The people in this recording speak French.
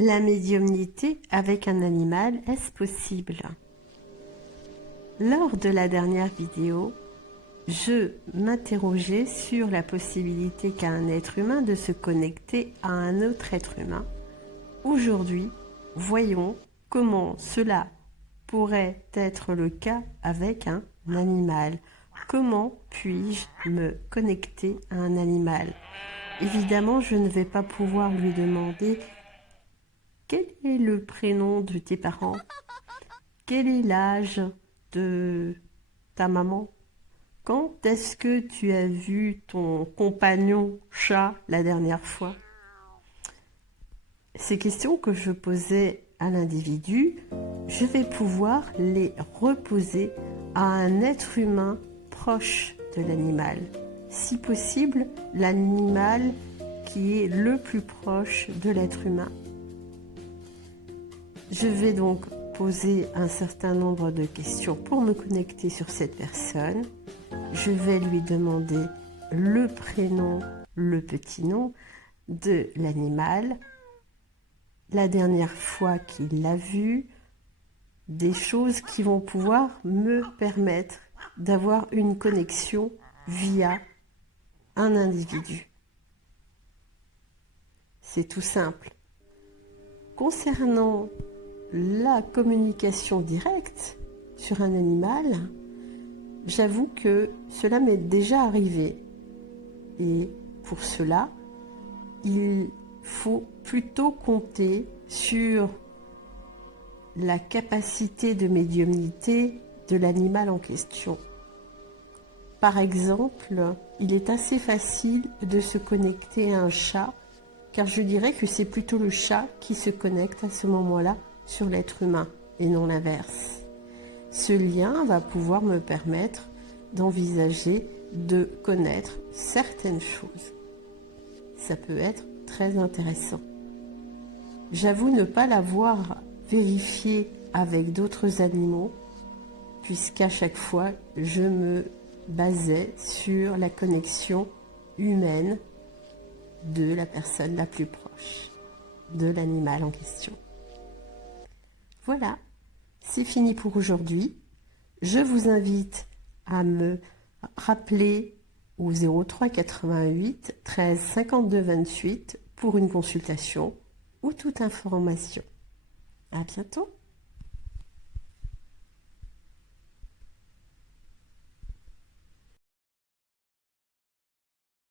La médiumnité avec un animal, est-ce possible? Lors de la dernière vidéo, je m'interrogeais sur la possibilité qu'a un être humain de se connecter à un autre être humain. Aujourd'hui, voyons comment cela pourrait être le cas avec un animal. Comment puis-je me connecter à un animal? Évidemment, je ne vais pas pouvoir lui demander quel est le prénom de tes parents? Quel est l'âge de ta maman? Quand est-ce que tu as vu ton compagnon chat la dernière fois? Ces questions que je posais à l'individu, je vais pouvoir les reposer à un être humain proche de l'animal. Si possible, l'animal qui est le plus proche de l'être humain. Je vais donc poser un certain nombre de questions pour me connecter sur cette personne. Je vais lui demander le prénom, le petit nom de l'animal, la dernière fois qu'il l'a vu, des choses qui vont pouvoir me permettre d'avoir une connexion via un individu. C'est tout simple. Concernant la communication directe sur un animal, j'avoue que cela m'est déjà arrivé. Et pour cela, il faut plutôt compter sur la capacité de médiumnité de l'animal en question. Par exemple, il est assez facile de se connecter à un chat, car je dirais que c'est plutôt le chat qui se connecte à ce moment-là sur l'être humain et non l'inverse. Ce lien va pouvoir me permettre d'envisager de connaître certaines choses. Ça peut être très intéressant. J'avoue ne pas l'avoir vérifié avec d'autres animaux, puisqu'à chaque fois, je me basais sur la connexion humaine de la personne la plus proche de l'animal en question. Voilà, c'est fini pour aujourd'hui. Je vous invite à me rappeler au 03 88 13 52 28 pour une consultation ou toute information. À bientôt.